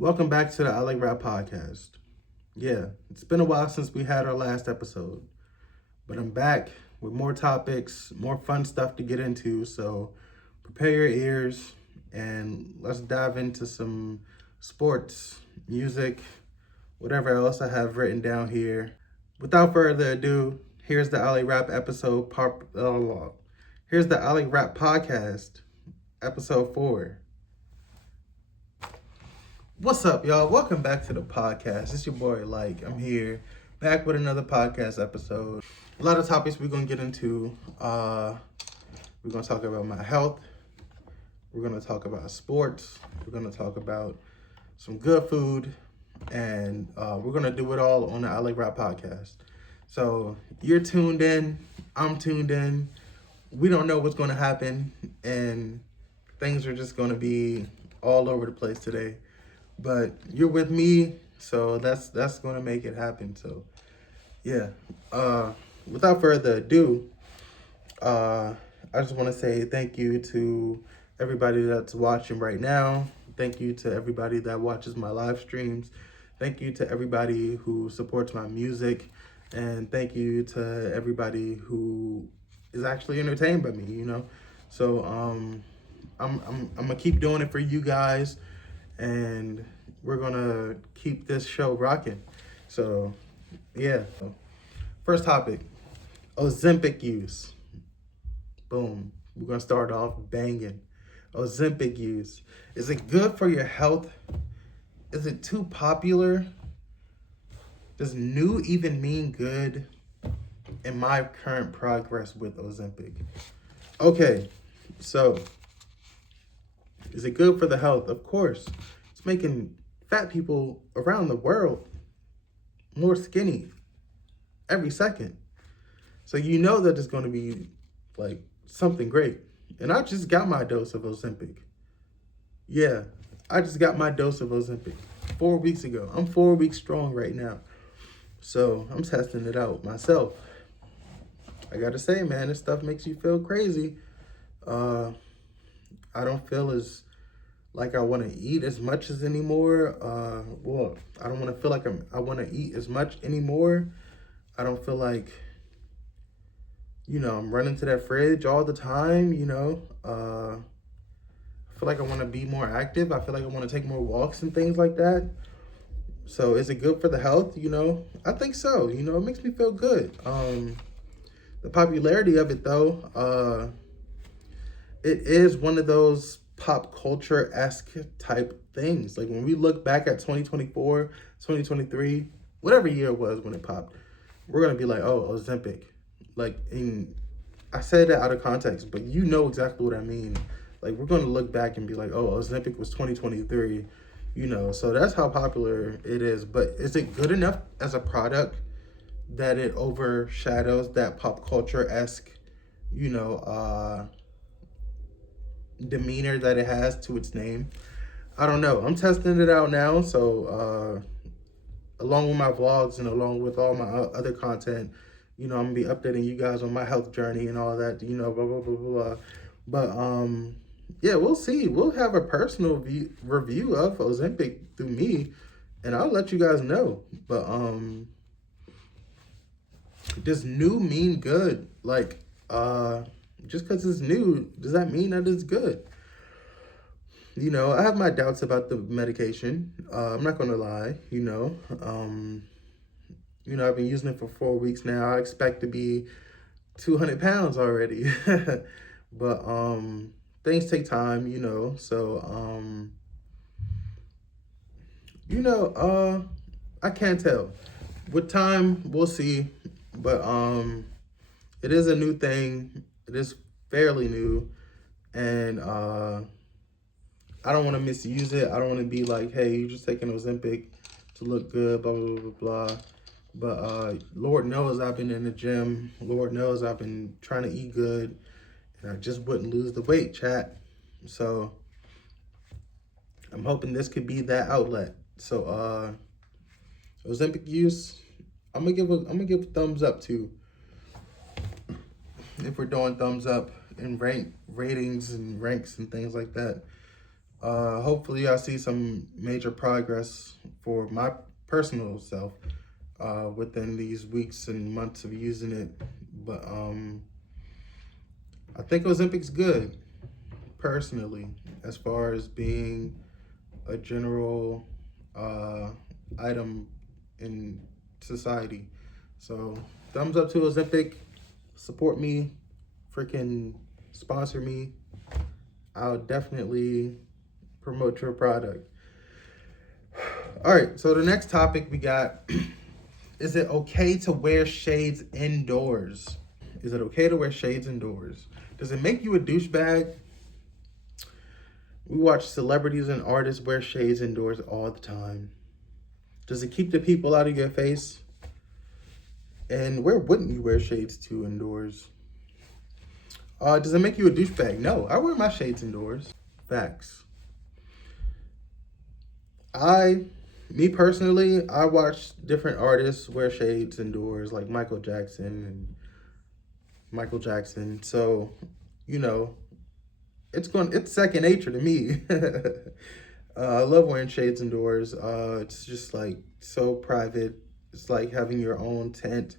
Welcome back to the ilikerap podcast. Yeah, it's been a while since we had our last episode, but I'm back with more topics, more fun stuff to get into. So prepare your ears and let's dive into some sports, music, whatever else I have written down here. Without further ado, here's the ilikerap episode. Here's the ilikerap podcast, episode 4. What's up, y'all? Welcome back to the podcast. It's your boy, I'm here, back with another podcast episode. A lot of topics we're going to get into. We're going to talk about my health. We're going to talk about sports. We're going to talk about some good food. And we're going to do it all on the ilikerap podcast. So you're tuned in. I'm tuned in. We don't know what's going to happen. And things are just going to be all over the place today. But you're with me, so that's going to make it happen. So, yeah. Without further ado, I just want to say thank you to everybody that's watching right now. Thank you to everybody that watches my live streams. Thank you to everybody who supports my music. And thank you to everybody who is actually entertained by me, So, I'm gonna keep doing it for you guys. And we're gonna keep this show rocking. So, yeah. First topic, Ozempic use. Boom. We're gonna start off banging. Ozempic use. Is it good for your health? Is it too popular? Does new even mean good? In my current progress with Ozempic. Okay, so is it good for the health? Of course. It's making fat people around the world more skinny every second. So you know that it's going to be like something great. And I just got my dose of Ozempic. Yeah, I just got my dose of Ozempic 4 weeks ago. I'm 4 weeks strong right now. So I'm testing it out myself. I got to say, man, this stuff makes you feel crazy. I don't feel as like I want to eat as much as anymore. I don't want to feel like I want to eat as much anymore. I don't feel like, I'm running to that fridge all the time, I feel like I want to be more active. I feel like I want to take more walks and things like that. So is it good for the health? I think so. It makes me feel good. The popularity of it, though, it is one of those pop culture-esque type things. Like when we look back at 2024, 2023, whatever year it was when it popped, we're going to be like, oh, Ozempic. I said that out of context, but you know exactly what I mean. Like we're going to look back and be like, oh, Ozempic was 2023, so that's how popular it is. But is it good enough as a product that it overshadows that pop culture-esque, demeanor that it has to its name? I don't know. I'm testing it out now. So along with my vlogs and along with all my other content, I'm gonna be updating you guys on my health journey and all that, blah blah blah blah blah. But yeah, we'll see. We'll have a personal review of Ozempic through me, and I'll let you guys know. But does new mean good? Just because it's new, does that mean that it's good? I have my doubts about the medication. I'm not going to lie, I've been using it for 4 weeks now. I expect to be 200 pounds already. But things take time, So, I can't tell. With time, we'll see. But it is a new thing. It is fairly new, and I don't want to misuse it. I don't want to be like, hey, you're just taking Ozempic to look good, blah, blah, blah, blah. But Lord knows I've been in the gym. Lord knows I've been trying to eat good, and I just wouldn't lose the weight, chat. So I'm hoping this could be that outlet. So Ozempic use, I'm gonna give a thumbs up to. If we're doing thumbs up and ratings and ranks and things like that, Hopefully I see some major progress for my personal self within these weeks and months of using it. But I think Ozempic's good, personally, as far as being a general item in society. So thumbs up to Ozempic. Support me. Freaking sponsor me. I'll definitely promote your product. All right, so the next topic we got, is it okay to wear shades indoors? Is it okay to wear shades indoors? Does it make you a douchebag? We watch celebrities and artists wear shades indoors all the time. Does it keep the people out of your face? And where wouldn't you wear shades to indoors? Does it make you a douchebag? No, I wear my shades indoors. Facts. Me personally, I watch different artists wear shades indoors, like Michael Jackson. So, you know, it's second nature to me. I love wearing shades indoors. It's just like so private. It's like having your own tent,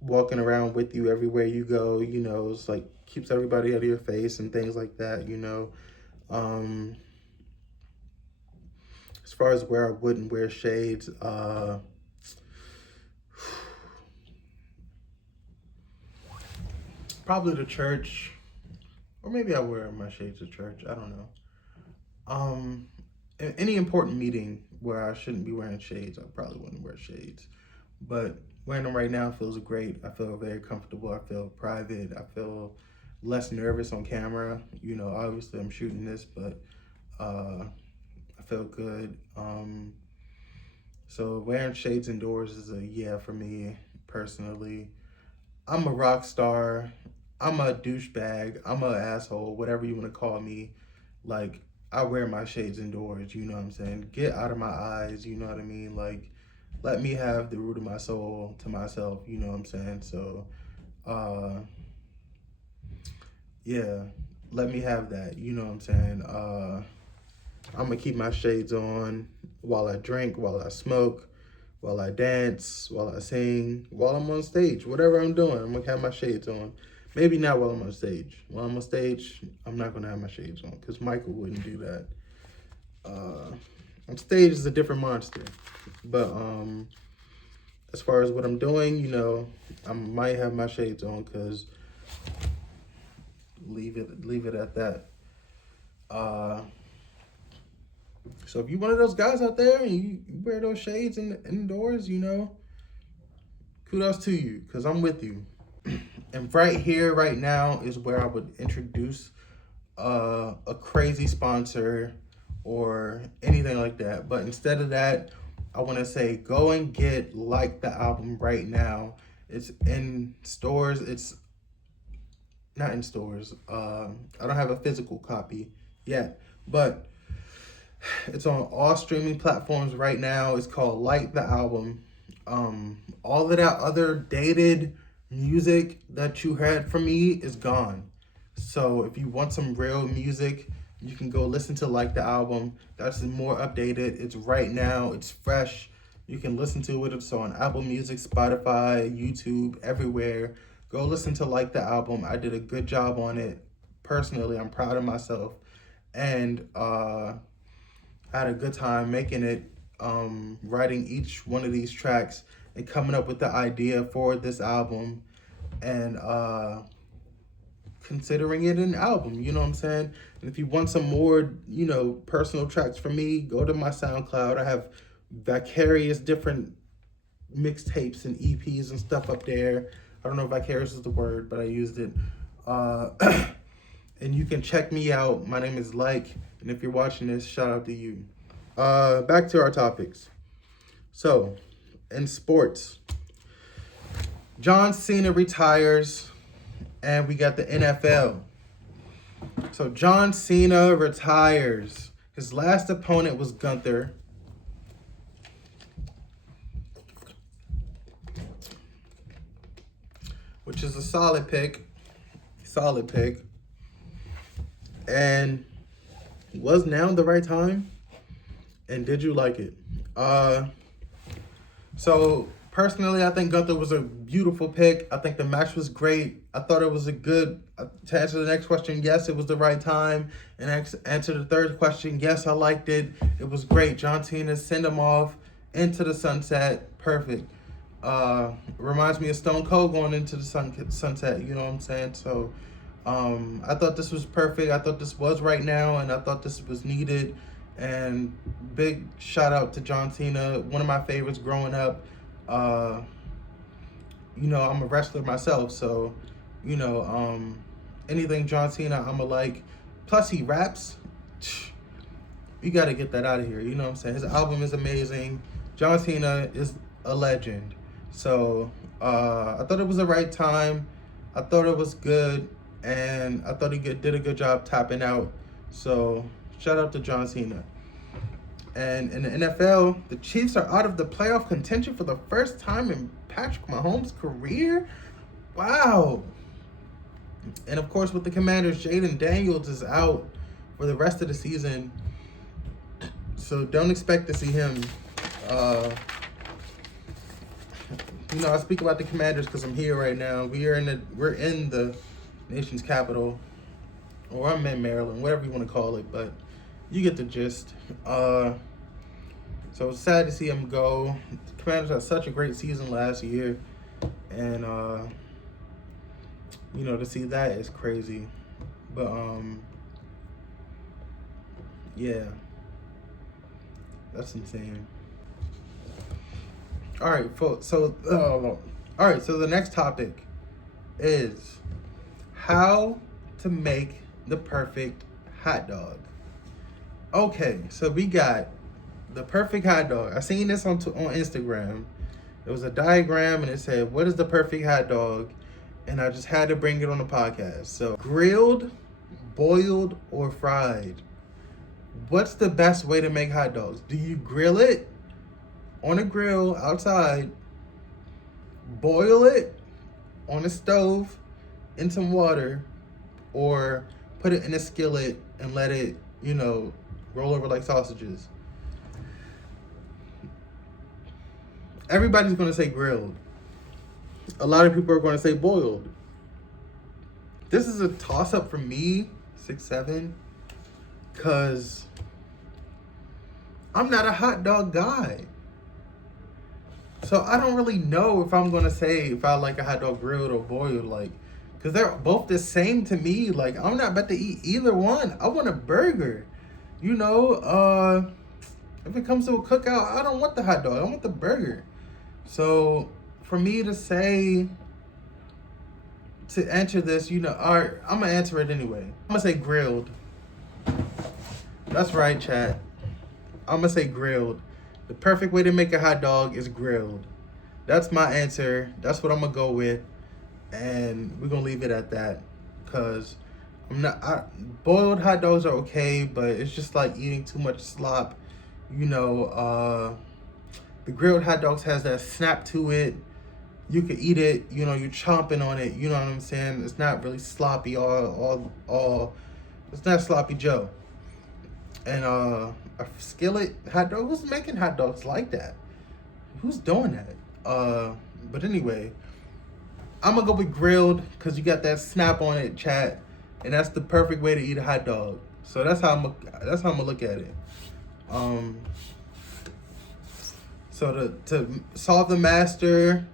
walking around with you everywhere you go. You know, it's like keeps everybody out of your face and things like that. You know, as far as where I wouldn't wear shades, probably the church, or maybe I wear my shades to church. I don't know. Any important meeting where I shouldn't be wearing shades, I probably wouldn't wear shades. But wearing them right now feels great. I feel very comfortable. I feel private. I feel less nervous on camera. You know, obviously I'm shooting this, but I feel good. So wearing shades indoors is a yeah for me personally. I'm a rock star. I'm a douchebag. I'm a asshole, whatever you want to call me. Like, I wear my shades indoors, you know what I'm saying? Get out of my eyes, you know what I mean? Like, let me have the root of my soul to myself, you know what I'm saying? So, yeah, let me have that, you know what I'm saying? I'm gonna keep my shades on while I drink, while I smoke, while I dance, while I sing, while I'm on stage, whatever I'm doing, I'm gonna have my shades on. Maybe not while I'm on stage. While I'm on stage, I'm not gonna have my shades on because Michael wouldn't do that. On stage is a different monster. But as far as what I'm doing, you know, I might have my shades on because leave it at that. So if you're one of those guys out there and you wear those shades indoors, you know, kudos to you because I'm with you. And right here, right now, is where I would introduce a crazy sponsor or anything like that. But instead of that, I want to say go and get Like the Album right now. It's in stores. It's not in stores. I don't have a physical copy yet, but it's on all streaming platforms right now. It's called Like the Album. All of that other dated music that you heard from me is gone. So if you want some real music, you can go listen to Like the Album. That's more updated. It's right now. It's fresh. You can listen to it. It's on Apple Music, Spotify, YouTube, everywhere. Go listen to Like the Album. I did a good job on it. Personally, I'm proud of myself. And I had a good time making it, writing each one of these tracks and coming up with the idea for this album and considering it an album, you know what I'm saying? And if you want some more, you know, personal tracks from me, go to my SoundCloud. I have vicarious different mixtapes and EPs and stuff up there. I don't know if vicarious is the word, but I used it. And you can check me out. My name is Like, and if you're watching this, shout out to you. Back to our topics. So, in sports, John Cena retires, and we got the NFL. So John Cena retires. His last opponent was Gunther. Which is a solid pick. And Was now the right time? And did you like it? So personally, I think Gunther was a beautiful pick. I think the match was great. I thought it was a good. To answer the next question, yes, it was the right time. And answer the third question, yes, I liked it. It was great. John Cena send him off into the sunset. Perfect. Reminds me of Stone Cold going into the sunset. You know what I'm saying? So, I thought this was perfect. I thought this was right now, and I thought this was needed. And big shout out to John Cena, one of my favorites growing up. You know, I'm a wrestler myself, so, you know, anything John Cena, I'm a like. Plus, he raps. You got to get that out of here. You know what I'm saying? His album is amazing. John Cena is a legend. So, I thought it was the right time. I thought it was good. And I thought he did a good job tapping out. So, shout out to John Cena. And in the NFL, the Chiefs are out of the playoff contention for the first time in Patrick Mahomes' career. Wow. And of course, with the Commanders, Jaden Daniels is out for the rest of the season. So don't expect to see him. You know, I speak about the Commanders because I'm here right now. We're in the nation's capital, or I'm in Maryland, whatever you want to call it, but you get the gist. So it's sad to see him go. The Commanders had such a great season last year, and you know, to see that is crazy. But yeah, that's insane. All right, so the next topic is how to make the perfect hot dog. Okay, so we got the perfect hot dog. I seen this on Instagram. It was a diagram and it said, what is the perfect hot dog? And I just had to bring it on the podcast. So grilled, boiled, or fried? What's the best way to make hot dogs? Do you grill it on a grill outside, boil it on a stove in some water, or put it in a skillet and let it, you know, roll over like sausages? Everybody's going to say grilled. A lot of people are going to say boiled. This is a toss-up for me, 6'7", because I'm not a hot dog guy. So I don't really know if I'm going to say if I like a hot dog grilled or boiled, like, because they're both the same to me. Like, I'm not about to eat either one. I want a burger. You know, if it comes to a cookout, I don't want the hot dog. I want the burger. So for me to say, to answer this, you know, all right, I'm going to answer it anyway. I'm going to say grilled. That's right, chat. I'm going to say grilled. The perfect way to make a hot dog is grilled. That's my answer. That's what I'm going to go with. And we're going to leave it at that. Because boiled hot dogs are okay, but it's just like eating too much slop. You know, the grilled hot dogs has that snap to it. You can eat it, you know, you're chomping on it, you know what I'm saying? It's not really sloppy it's not sloppy Joe. And a skillet hot dog, who's making hot dogs like that? Who's doing that? But anyway, I'm gonna go with grilled because you got that snap on it, chat, and that's the perfect way to eat a hot dog. So that's how I'm gonna look at it. So to solve the master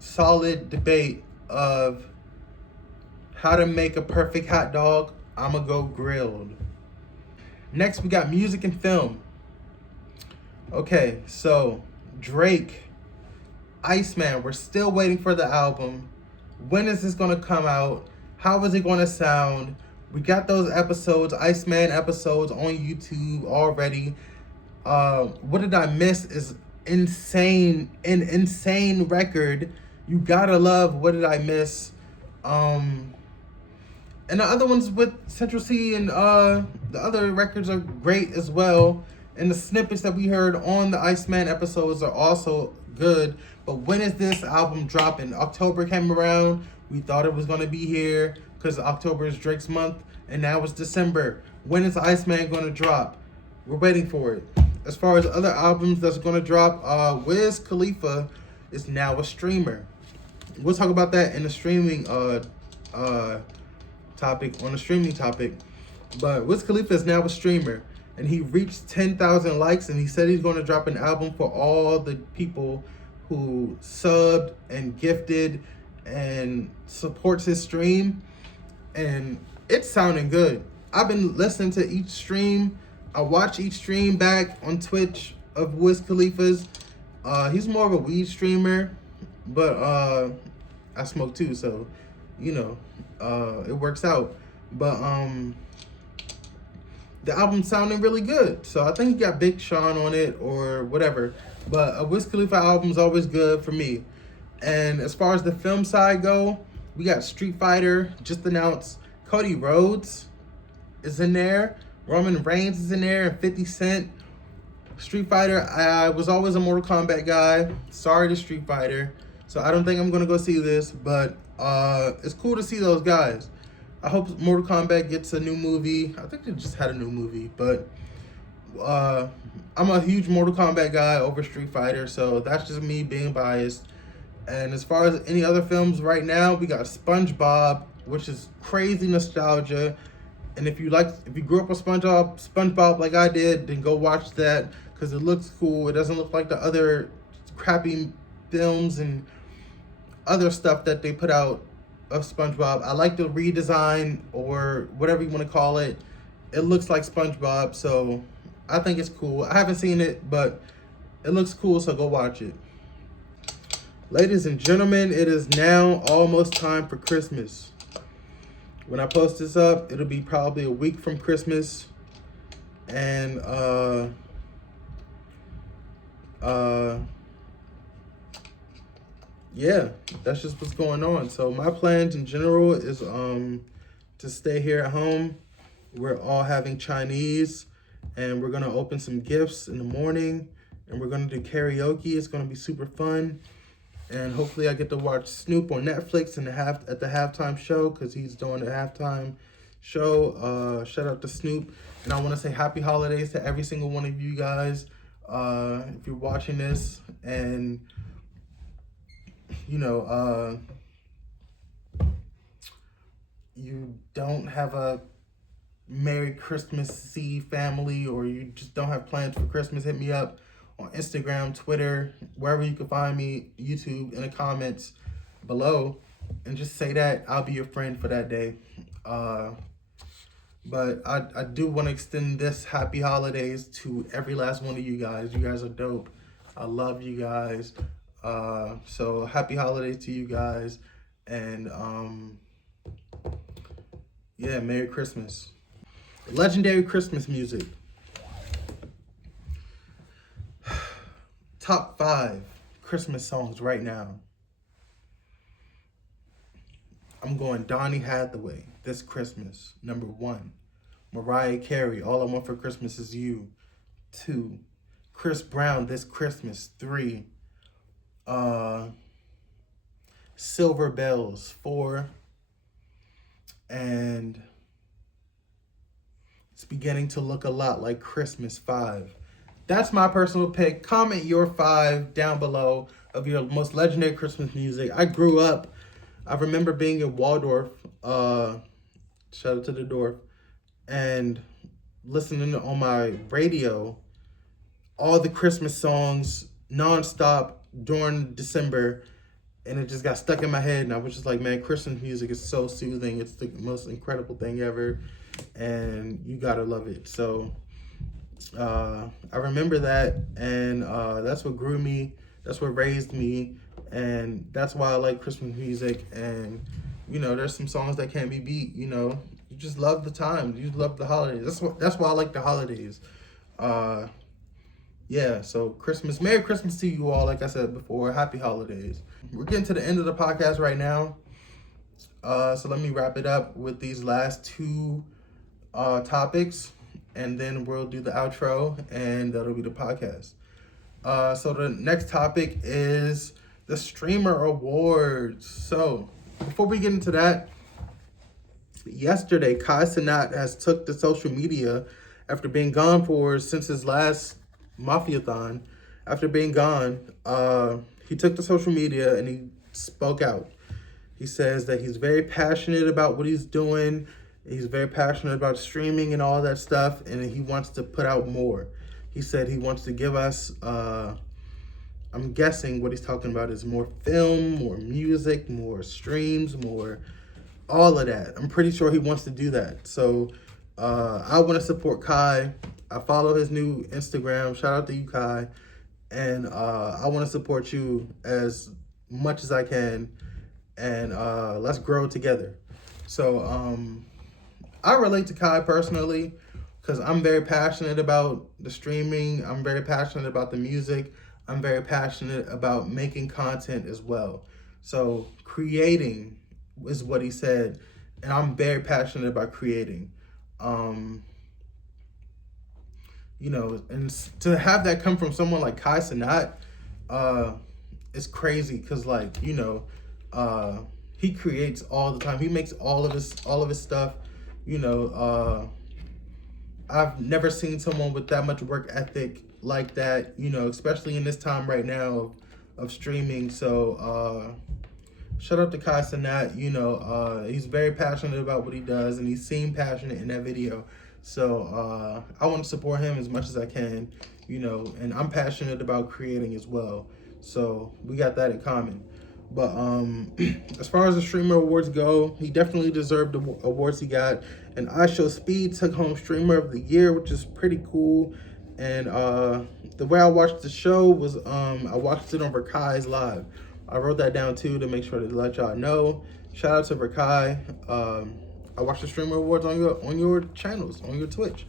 solid debate of how to make a perfect hot dog, I'm gonna go grilled. Next, we got music and film. Okay, so Drake, Iceman, we're still waiting for the album. When is this gonna come out? How is it gonna sound? We got those episodes, Iceman episodes on YouTube already. What Did I Miss is insane, an insane record. You gotta love What Did I Miss. And the other ones with Central C and the other records are great as well. And the snippets that we heard on the Iceman episodes are also good. But when is this album dropping? October came around. We thought it was going to be here because October is Drake's month. And now it's December. When is Iceman going to drop? We're waiting for it. As far as other albums that's going to drop, Wiz Khalifa is now a streamer. We'll talk about that in the streaming topic, on the streaming topic. But Wiz Khalifa is now a streamer, and he reached 10,000 likes, and he said he's going to drop an album for all the people who subbed and gifted and supports his stream, and it's sounding good. I've been listening to each stream. I watch each stream back on Twitch of Wiz Khalifa's. He's more of a weed streamer, but I smoke too, so it works out. But the album's sounding really good, so I think he got Big Sean on it or whatever. But a Wiz Khalifa album's always good for me. And as far as the film side go, we got Street Fighter just announced. Cody Rhodes is in there. Roman Reigns is in there, and 50 Cent. Street Fighter, I was always a Mortal Kombat guy. Sorry to Street Fighter. So I don't think I'm going to go see this, but it's cool to see those guys. I hope Mortal Kombat gets a new movie. I think they just had a new movie, but I'm a huge Mortal Kombat guy over Street Fighter, so that's just me being biased. And as far as any other films right now, we got SpongeBob, which is crazy nostalgia. And if you grew up with SpongeBob like I did, then go watch that because it looks cool. It doesn't look like the other crappy films and other stuff that they put out of SpongeBob. I like the redesign, or whatever you want to call it. It looks like SpongeBob, so I think it's cool. I haven't seen it, but it looks cool, so go watch it. Ladies and gentlemen, it is now almost time for Christmas. When I post this up, it'll be probably a week from Christmas. And yeah, that's just what's going on. So my plans in general is to stay here at home. We're all having Chinese, and we're gonna open some gifts in the morning, and we're gonna do karaoke. It's gonna be super fun. And hopefully I get to watch Snoop on Netflix at the halftime show, because he's doing the halftime show. Shout out to Snoop. And I want to say happy holidays to every single one of you guys. If you're watching this and, you don't have a Merry Christmas Eve family, or you just don't have plans for Christmas, hit me up on Instagram, Twitter, wherever you can find me, YouTube, in the comments below, and just say that I'll be your friend for that day. But I do want to extend this happy holidays to every last one of you guys. You guys are dope. I love you guys. So happy holidays to you guys. And yeah, Merry Christmas. Legendary Christmas music. Top 5 Christmas songs right now. I'm going Donny Hathaway, This Christmas, number 1. Mariah Carey, All I Want for Christmas Is You, 2. Chris Brown, This Christmas, 3. Silver Bells, 4. And It's Beginning to Look a Lot Like Christmas, 5. That's my personal pick. Comment your 5 down below of your most legendary Christmas music. I grew up, I remember being in Waldorf, shout out to the Dorf, and listening on my radio, all the Christmas songs nonstop during December, and it just got stuck in my head, and I was just like, man, Christmas music is so soothing. It's the most incredible thing ever, and you gotta love it. So I remember that, and that's what grew me, that's what raised me, and that's why I like Christmas music. And there's some songs that can't be beat. You just love the time, you love the holidays. That's why I like the holidays. Yeah, so Christmas, Merry Christmas to you all. Like I said before, happy holidays. We're getting to the end of the podcast right now, so let me wrap it up with these last 2 topics, and then we'll do the outro, and that'll be the podcast. So the next topic is the Streamer Awards. So before we get into that, yesterday, Kai Cenat has took to social media after being gone since his last Mafiathon. After being gone, he took to social media and he spoke out. He says that he's very passionate about what he's doing. He's very passionate about streaming and all that stuff, and he wants to put out more. He said he wants to give us, I'm guessing what he's talking about is more film, more music, more streams, more all of that. I'm pretty sure he wants to do that. So I want to support Kai. I follow his new Instagram. Shout out to you, Kai. And I want to support you as much as I can. And let's grow together. So I relate to Kai personally because I'm very passionate about the streaming. I'm very passionate about the music. I'm very passionate about making content as well. So creating is what he said, and I'm very passionate about creating. And to have that come from someone like Kai Cenat, it's crazy because he creates all the time. He makes all of his stuff. I've never seen someone with that much work ethic like that. Especially in this time right now of streaming. So shout out to Kai Cenat. He's very passionate about what he does, and he seemed passionate in that video. So I want to support him as much as I can, and I'm passionate about creating as well. So we got that in common. But as far as the Streamer Awards go, he definitely deserved the awards he got. And I Show Speed took home Streamer of the Year, which is pretty cool. And the way I watched the show was I watched it on Rakai's Live. I wrote that down too to make sure to let y'all know. Shout out to Rakai. I watched the Streamer Awards on your channels, on your Twitch.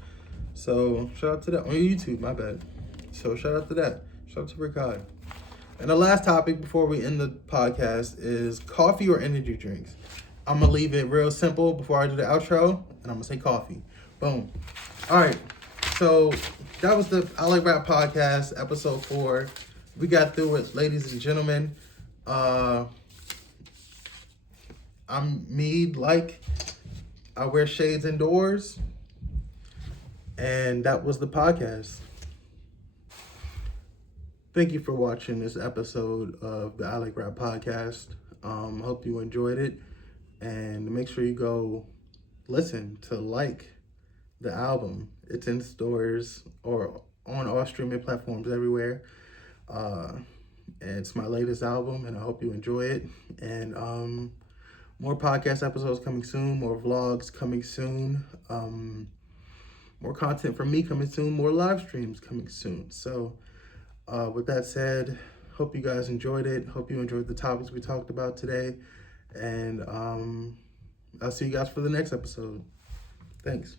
So shout out to that. On your YouTube, my bad. So shout out to that. Shout out to Rakai. And the last topic before we end the podcast is coffee or energy drinks. I'm going to leave it real simple before I do the outro, and I'm going to say coffee. Boom. All right. So that was the I Like Rap podcast, episode 4. We got through it, ladies and gentlemen. I'm me, I wear shades indoors. And that was the podcast. Thank you for watching this episode of the I Like Rap podcast. Hope you enjoyed it. And make sure you go listen to the album. It's in stores or on all streaming platforms everywhere. And it's my latest album, and I hope you enjoy it. And more podcast episodes coming soon, more vlogs coming soon, more content from me coming soon, more live streams coming soon. So with that said, hope you guys enjoyed it. Hope you enjoyed the topics we talked about today. And I'll see you guys for the next episode. Thanks.